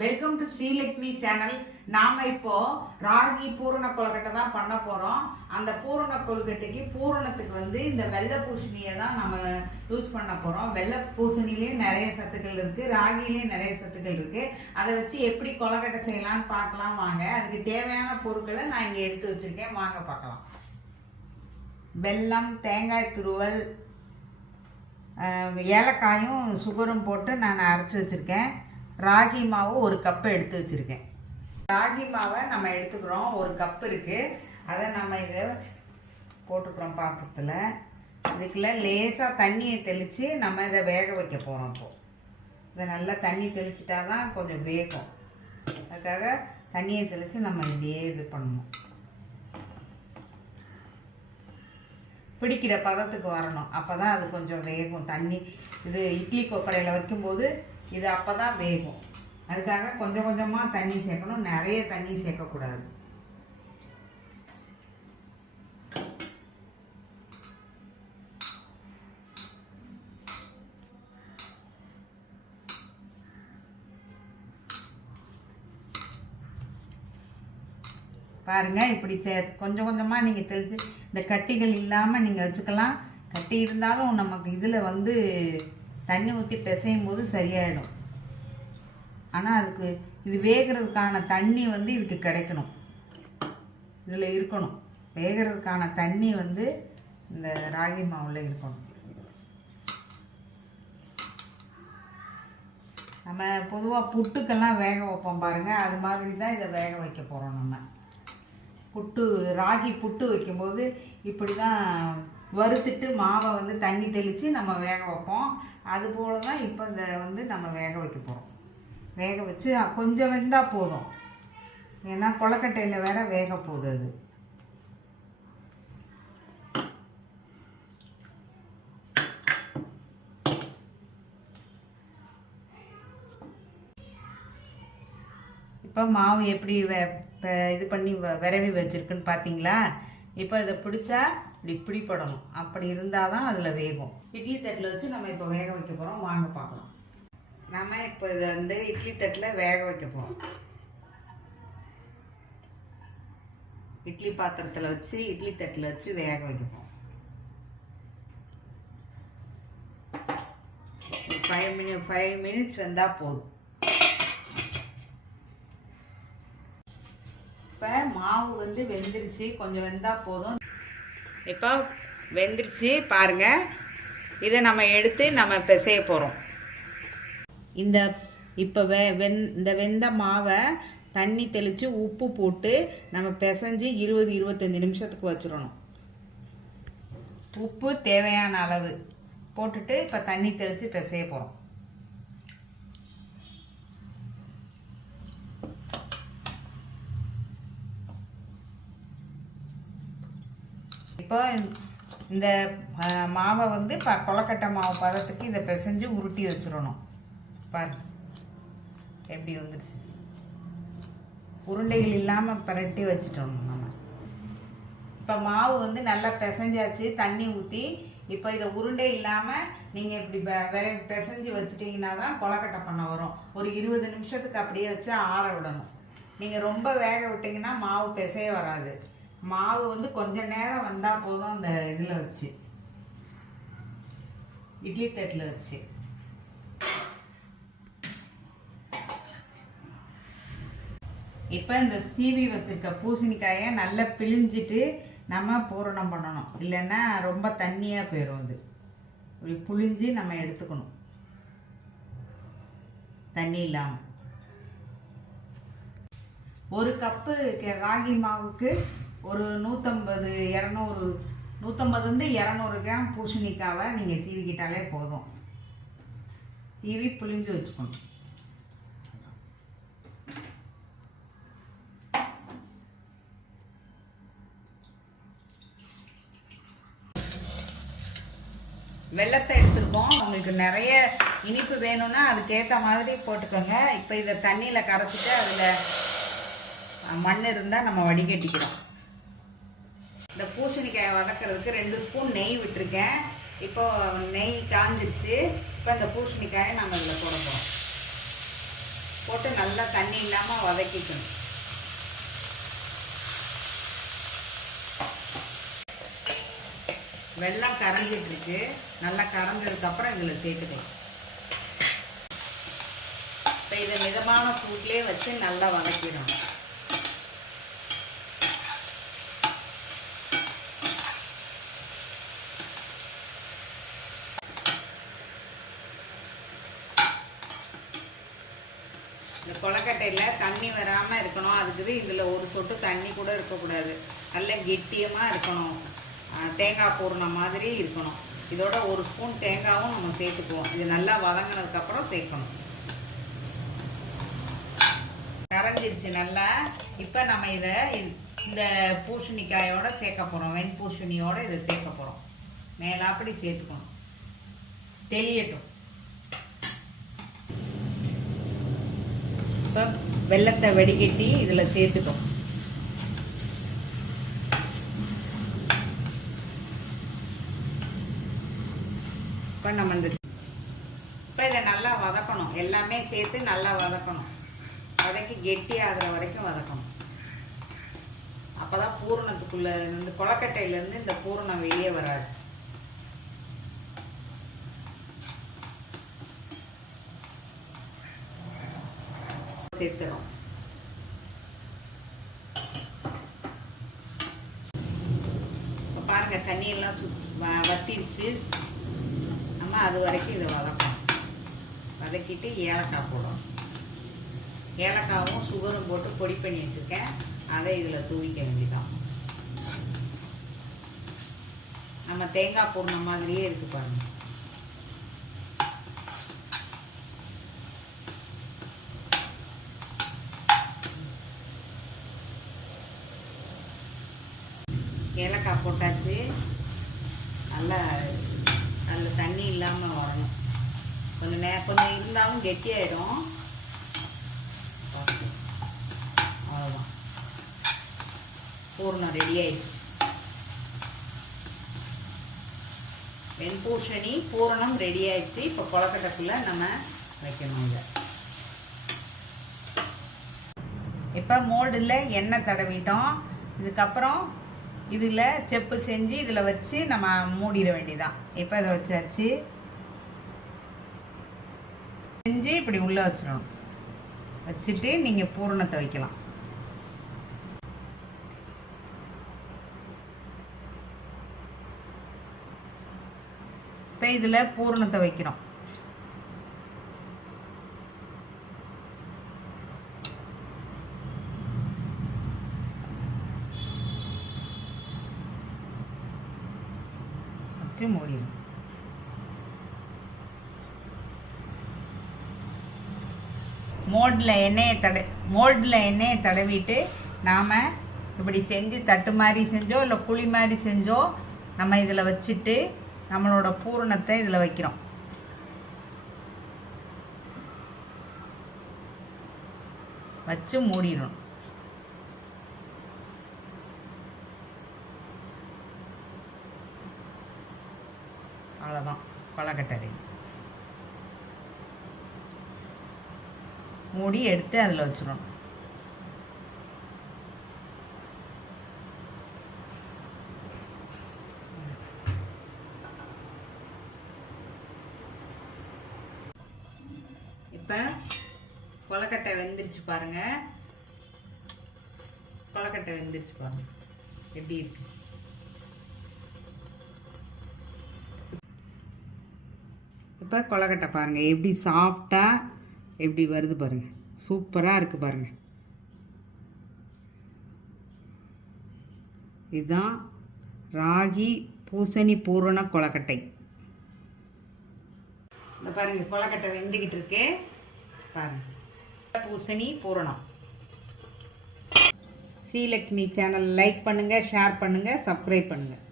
Welcome to Srilakshmi channel நாம இப்போ ராகி பூரண கொழுக்கட்டை தான் பண்ண போறோம். அந்த பூரண கொழுக்கட்டைக்கு பூரணத்துக்கு வந்து இந்த வெள்ளை பூசணியை தான் நம்ம யூஸ் பண்ண போறோம். வெள்ளை பூசணிலையும் நிறைய சத்துக்கள் இருக்கு. ராகிலையும் நிறைய சத்துக்கள் இருக்கு. அதை வச்சு எப்படி கொழுக்கட்டை செய்யலாம்னு பார்க்கலாம் வாங்க. அதுக்கு தேவையான பொருட்களை நான் இங்கே எடுத்து வச்சிருக்கேன். வாங்க பார்க்கலாம். வெல்லம் தேங்காய் துருவல் ஏலக்காயும் சுகரும் போட்டு நான் அரைச்சி வச்சுருக்கேன். ராகி மாவு ஒரு கப்பு எடுத்து வச்சுருக்கேன். ராகி மாவை நம்ம எடுத்துக்கிறோம். ஒரு கப் இருக்குது அதை நம்ம இதை போட்டுக்கிறோம் பாத்திரத்தில். இதுக்குள்ள லேசாக தண்ணியை தெளித்து நம்ம இதை வேக வைக்க போகிறோம் இப்போது இதை நல்லா தண்ணி தெளிச்சிட்டா தான் கொஞ்சம் வேகும். அதுக்காக தண்ணியை தெளித்து நம்ம இதையே இது பண்ணணும். பிடிக்கிற பதத்துக்கு வரணும். அப்போ தான் அது கொஞ்சம் வேகும். தண்ணி இது இட்லி கொப்பரையில் வைக்கும்போது இது அப்போ தான் வேகும். அதுக்காக கொஞ்சம் கொஞ்சமாக தண்ணி சேர்க்கணும். நிறைய தண்ணி சேர்க்கக்கூடாது. பாருங்கள் இப்படி சே கொஞ்சம் கொஞ்சமாக நீங்கள் தெளித்து இந்த கட்டிகள் இல்லாமல் நீங்கள் வச்சுக்கலாம். கட்டி இருந்தாலும் நமக்கு இதில் வந்து தண்ணி ஊற்றி பிசையும் போது சரியாயிடும். ஆனால் அதுக்கு இது வேகிறதுக்கான தண்ணி வந்து இதுக்கு கிடைக்கணும். இதில் இருக்கணும். வேகிறதுக்கான தண்ணி வந்து இந்த ராகி மாவில் இருக்கணும். நம்ம பொதுவாக புட்டுக்கெல்லாம் வேக வைப்போம் பாருங்கள் அது மாதிரி தான் இதை வேக வைக்க போகிறோம் நம்ம. புட்டு ராகி புட்டு வைக்கும்போது இப்படி தான் வறுத்துட்டு மாவை வந்து தண்ணி தெளித்து நம்ம வேக வைப்போம். அதுபோல தான் இப்போ இந்த வந்து நம்ம வேக வைக்க போகிறோம் வேக வச்சு கொஞ்சம் வெந்தால் போதும். ஏன்னா கொலக்கட்டையில் வேற வேக போகுது அது. இப்போ மாவு எப்படி வெ இது பண்ணி வ- விரவி வச்சுருக்குன்னு பார்த்தீங்களா இப்போ இதை பிடிச்சா இப்படி பிடிப்படணும் அப்படி இருந்தால் தான் அதில் வேகும். இட்லி தட்டில் வச்சு நம்ம இப்போ வேக வைக்க போகிறோம் வாங்க பார்க்கலாம் நம்ம இப்போ இதை வந்து இட்லி தட்டில் வேக வைக்க போகிறோம் இட்லி பாத்திரத்தில் வச்சு இட்லி தட்டில் வச்சு வேக வைக்க போகிறோம் ஃபைவ் மினிட் ஃபைவ் மினிட்ஸ் வந்தால் போதும். இப்போ மாவு வந்து வெந்துருச்சு. கொஞ்சம் வெந்தால் போதும். இப்போ வெந்துருச்சு பாருங்க. இதை நம்ம எடுத்து நம்ம பிசைய போகிறோம் இந்த இப்போ வெ வெந் இந்த வெந்த மாவை தண்ணி தெளித்து உப்பு போட்டு நம்ம பிசைஞ்சு இருபது இருபத்தஞ்சி நிமிஷத்துக்கு வச்சிடணும். உப்பு தேவையான அளவு போட்டுட்டு இப்போ தண்ணி தெளித்து பிசைய போகிறோம் இப்போ இந்த மாவை வந்து இப்போ கொலக்கட்டை மாவு பதத்துக்கு இதை பிசைஞ்சு உருட்டி வச்சிடணும். பாரு. எப்படி வந்துருச்சு. உருண்டைகள் இல்லாமல் பிரட்டி வச்சுட்டோம் நம்ம. இப்போ மாவு வந்து நல்லா பிசைஞ்சாச்சு தண்ணி ஊற்றி இப்போ இதை உருண்டை இல்லாமல் நீங்கள் இப்படி வெ- வெற பிசைஞ்சு வச்சுட்டிங்கன்னா தான் கொலக்கட்டை பண்ண வரும். ஒரு இருபது நிமிஷத்துக்கு அப்படியே வச்சு ஆற விடணும். நீங்கள் ரொம்ப வேக விட்டிங்கன்னா மாவு பிசைய வராது. மாவு வந்து கொஞ்ச நேரம் வந்தால் போதும் அந்த இதில் வச்சு. இட்லி தட்டில் வச்சு. இப்போ இந்த சீவி வச்சுருக்க பூசணிக்காயை நல்லா பிழிஞ்சிட்டு நம்ம பூரணம் பண்ணணும். இல்லைன்னா ரொம்ப தண்ணியாக போயிடும் அது. இப்படி புழிஞ்சு நம்ம எடுத்துக்கணும். தண்ணி இல்லாமல் ஒரு கப்பு ராகி மாவுக்கு ஒரு நூற்றம்பது இரநூறு நூற்றம்பதுலேருந்து இரநூறு கிராம் பூசணிக்காவை நீங்கள் சீவிக்கிட்டாலே போதும். சீவி புளிஞ்சு வச்சுக்கணும். வெள்ளத்தை எடுத்துருக்கோம். உங்களுக்கு நிறைய இனிப்பு வேணும்னா அதுக்கேற்ற மாதிரி போட்டுக்கோங்க. இப்போ இதை தண்ணியில் கரைச்சிட்டு அதில் மண் இருந்தால் நம்ம வடிகட்டிக்கிறோம். இந்த பூசணிக்காயை வதக்கிறதுக்கு ரெண்டு ஸ்பூன் நெய் விட்டுருக்கேன். இப்போ நெய் காஞ்சிருச்சு. இப்போ இந்த பூசணிக்காயை நம்ம இதில் போட போகிறோம் போட்டு நல்லா தண்ணி இல்லாமல் வதக்கிக்கணும். வெள்ளம் கரைஞ்சிட்ருக்கு. நல்லா கரைஞ்சதுக்கப்புறம் இதில் சேர்த்துக்கலாம். இப்போ இதை மிதமான சூட்லேயே வச்சு நல்லா வதக்கிடணும். இந்த கொலக்கட்டையில் தண்ணி வராமல் இருக்கணும். அதுக்கு இதில் ஒரு சொட்டு தண்ணி கூட இருக்கக்கூடாது. நல்ல கெட்டியமாக இருக்கணும். தேங்காய் பூர்ண மாதிரி இருக்கணும். இதோட ஒரு ஸ்பூன் தேங்காயும் நம்ம சேர்த்துக்குவோம். இது நல்லா வதங்கினதுக்கப்புறம் சேர்க்கணும். கரைஞ்சிருச்சு நல்லா. இப்போ நம்ம இதை இந்த பூசணிக்காயோட சேர்க்க போகிறோம் வெண்பூசணியோடு இதை சேர்க்க போகிறோம் மேலாப்படி சேர்த்துக்கணும். தெளியட்டும். இப்போ வெள்ளத்தை வடிகட்டி இதில் சேர்த்துட்டோம் இப்போ நம்ம இந்த இப்போ இதை நல்லா வதக்கணும். எல்லாமே சேர்த்து நல்லா வதக்கணும். வதக்கி கெட்டி ஆகிற வரைக்கும் வதக்கணும். அப்போ தான் பூரணத்துக்குள்ளே இந்த கொலக்கட்டையிலேருந்து இந்த பூரணம் வெளியே வராது. சேர்த்துறோம். இப்போ பாருங்க தண்ணியெல்லாம் சுத் வ- வத்திருச்சு. நம்ம அது வரைக்கும் இதை வதக்கணும். வதக்கிட்டு ஏலக்காய் போடும் ஏலக்காவும் சுகரும் போட்டு பொடி பண்ணி வச்சுருக்கேன். அதை இதில் தூவிக்க வேண்டியதான் நம்ம தேங்காய் பூர்ண மாதிரியே இருக்கு பாருங்க. ஏலக்காய் போட்டாச்சு. நல்லா அதில் தண்ணி இல்லாமல் வரணும். கொஞ்சம் நே கொஞ்சம் இருந்தாலும் கெட்டியாயிடும் அவ்வளோதான் பூர்ணம் ரெடி ஆயிடுச்சு. வெண்பூஷணி பூரணம் ரெடி ஆயிடுச்சு. இப்போ கொலக்கட்டைக்குள்ளே நம்ம வைக்கணும் இதை. இப்போ மோல்டில் எண்ணெய் தடவிட்டோம். இதுக்கப்புறம் இதில் செப்பு செஞ்சு இதில் வச்சு நம்ம மூடிட வேண்டியதான் இப்போ இதை வச்சாச்சு. செஞ்சு இப்படி உள்ளே வச்சிடணும். வச்சுட்டு நீங்கள் பூரணத்தை வைக்கலாம். இப்போ இதில் பூரணத்தை வைக்கிறோம். வச்சு மூடிடும் மோல்டில் எண்ணெயை தட மோல்டில் எண்ணெயை தடவிட்டு நாம் இப்படி செஞ்சு தட்டு மாதிரி செஞ்சோ இல்லை குழி மாதிரி செஞ்சோ நம்ம இதில் வச்சுட்டு நம்மளோட பூரணத்தை இதில் வைக்கிறோம். வச்சு மூடிடணும். அவ்வளோதான் கொலக்கட்டை மூடி எடுத்து அதில் வச்சிடணும் இப்போ கொலக்கட்டை வெந்துருச்சு பாருங்க. கொலக்கட்டை வெந்துருச்சு பாருங்க. எப்படி இருக்கு? இப்போ கொலக்கட்டை பாருங்கள் எப்படி சாஃப்டாக எப்படி வருது பாருங்கள் சூப்பராக இருக்குது பாருங்கள் இதுதான் ராகி பூசணி பூரண கொலக்கட்டை. இந்த பாருங்கள் கொலக்கட்டை வெந்துக்கிட்டு இருக்கு. பாருங்கள் பூசணி பூரணம். ஸ்ரீலக்ஷ்மி சேனல் லைக் பண்ணுங்கள் ஷேர் பண்ணுங்கள் சப்ஸ்கிரைப் பண்ணுங்கள்